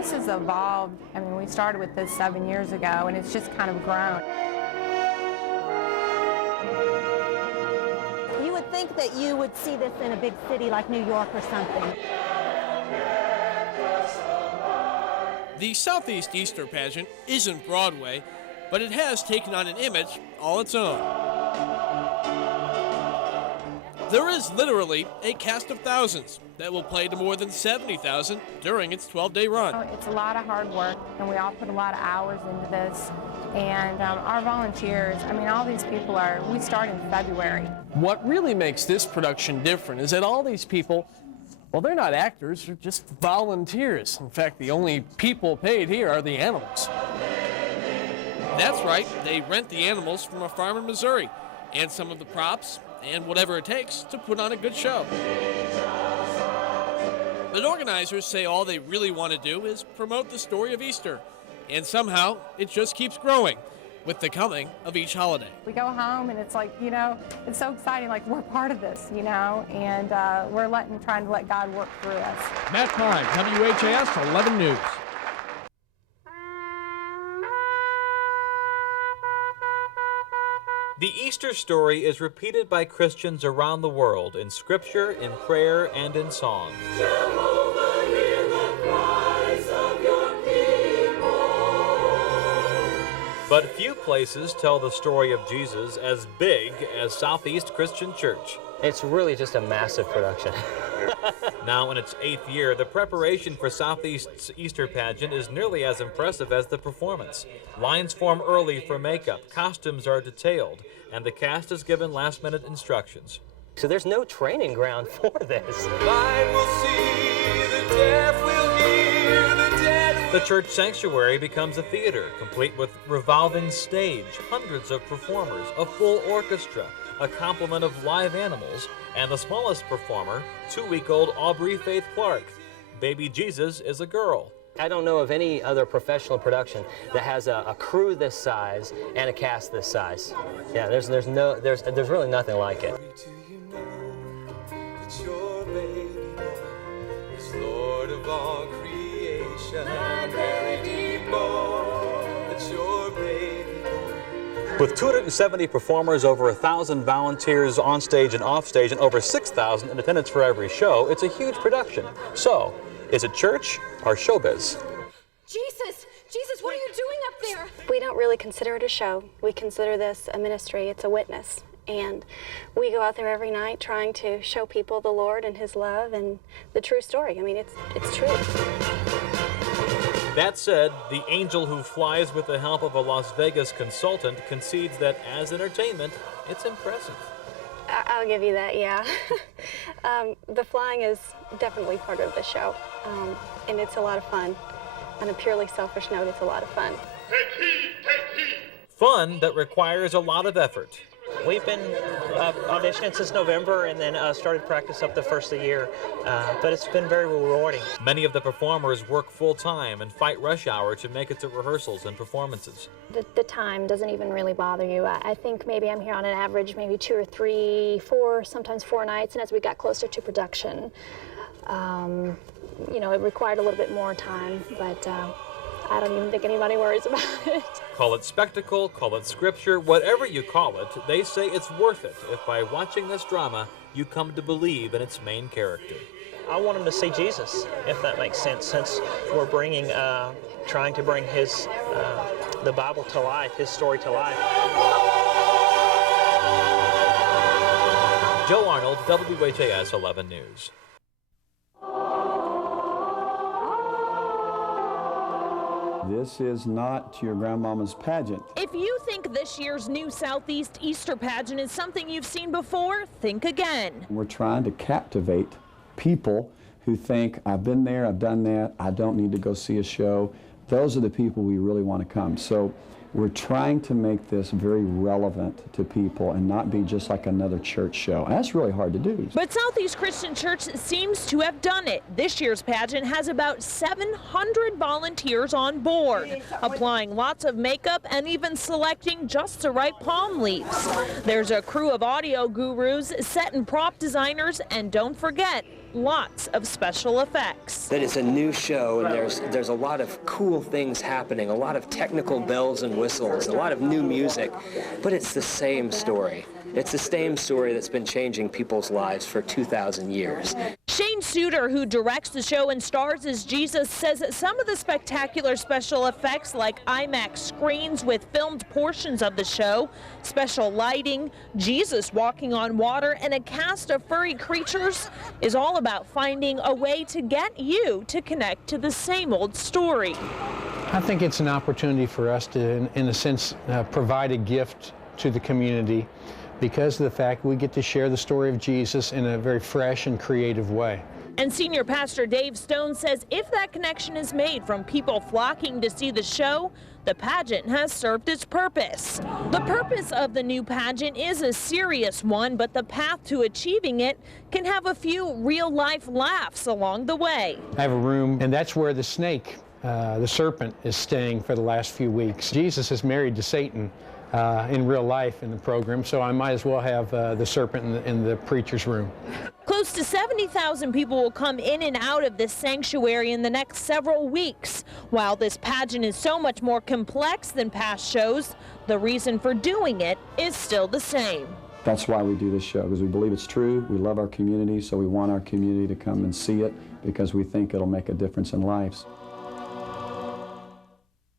this has evolved. I mean, we started with this 7 years ago, and it's just kind of grown. You would think that you would see this in a big city like New York or something. The Southeast Easter pageant isn't Broadway, but it has taken on an image all its own. There is literally a cast of thousands that will play to more than 70,000 during its 12-day run. It's a lot of hard work, and we all put a lot of hours into this. And our volunteers, I mean, all these people we start in February. What really makes this production different is that all these people, well, they're not actors, they're just volunteers. In fact, the only people paid here are the animals. That's right, they rent the animals from a farm in Missouri, and some of the props, and whatever it takes to put on a good show. But organizers say all they really want to do is promote the story of Easter, and somehow it just keeps growing with the coming of each holiday. We go home and it's like, you know, it's so exciting, like we're part of this, you know, and we're trying to let God work through us. Matt Klein, WHAS 11 News. The Easter story is repeated by Christians around the world in scripture, in prayer, and in song. Jehovah, hear the cries of your people. But few places tell the story of Jesus as big as Southeast Christian Church. It's really just a massive production. Now in its 8th year, the preparation for Southeast's Easter pageant is nearly as impressive as the performance. Lines form early for makeup, costumes are detailed, and the cast is given last-minute instructions. So there's no training ground for this. Blind will see, the deaf will hear, the dead will... The church sanctuary becomes a theater, complete with revolving stage, hundreds of performers, a full orchestra, a complement of live animals, and the smallest performer, 2-week-old Aubrey Faith Clark. Baby Jesus is a girl. I don't know of any other professional production that has a crew this size and a cast this size. Yeah, there's really nothing like it. Your baby boy is Lord of all creation. Your baby boy. With 270 performers, over 1,000 volunteers on stage and off stage, and over 6,000 in attendance for every show, it's a huge production. So, is it church or showbiz? Jesus, what are you doing up there? We don't really consider it a show. We consider this a ministry. It's a witness. And we go out there every night trying to show people the Lord and His love and the true story. I mean, it's true. That said, the angel who flies with the help of a Las Vegas consultant concedes that as entertainment, it's impressive. I'll give you that, yeah. The flying is definitely part of the show, and it's a lot of fun. On a purely selfish note, it's a lot of fun. Take heed, take heed. Fun that requires a lot of effort. We've been auditioning since November and then started practice up the first of the year, but it's been very rewarding. Many of the performers work full-time and fight rush hour to make it to rehearsals and performances. The time doesn't even really bother you. I think maybe I'm here on an average maybe 2 or 3, 4, sometimes 4 nights, and as we got closer to production, you know, it required a little bit more time, but I don't even think anybody worries about it. Call it spectacle, call it scripture, whatever you call it, they say it's worth it if by watching this drama you come to believe in its main character. I want them to see Jesus, if that makes sense, since we're trying to bring the Bible to life, His story to life. Joe Arnold, WHAS 11 News. This is not your grandmama's pageant. If you think this year's new Southeast Easter pageant is something you've seen before, think again. We're trying to captivate people who think, I've been there, I've done that, I don't need to go see a show. Those are the people we really want to come. So we're trying to make this very relevant to people and not be just like another church show. And that's really hard to do. But Southeast Christian Church seems to have done it. This year's pageant has about 700 volunteers on board, applying lots of makeup and even selecting just the right palm leaves. There's a crew of audio gurus, set and prop designers, and don't forget, lots of special effects. That it's a new show, and there's a lot of cool things happening, a lot of technical bells and whistles, a lot of new music, but it's the same story. It's the same story that's been changing people's lives for 2,000 years. Shane Suter, who directs the show and stars as Jesus, says that some of the spectacular special effects, like IMAX screens with filmed portions of the show, special lighting, Jesus walking on water, and a cast of furry creatures, is all about finding a way to get you to connect to the same old story. I think it's an opportunity for us to, in a sense, provide a gift to the community, because of the fact we get to share the story of Jesus in a very fresh and creative way. And Senior Pastor Dave Stone says if that connection is made from people flocking to see the show, the pageant has served its purpose. The purpose of the new pageant is a serious one, but the path to achieving it can have a few real-life laughs along the way. I have a room, and that's where the snake, the serpent, is staying for the last few weeks. Jesus is married to Satan in real life in the program, so I might as well have the serpent in the preacher's room. Close to 70,000 people will come in and out of this sanctuary in the next several weeks. While this pageant is so much more complex than past shows, the reason for doing it is still the same. That's why we do this show, because we believe it's true. We love our community, so we want our community to come and see it because we think it'll make a difference in lives.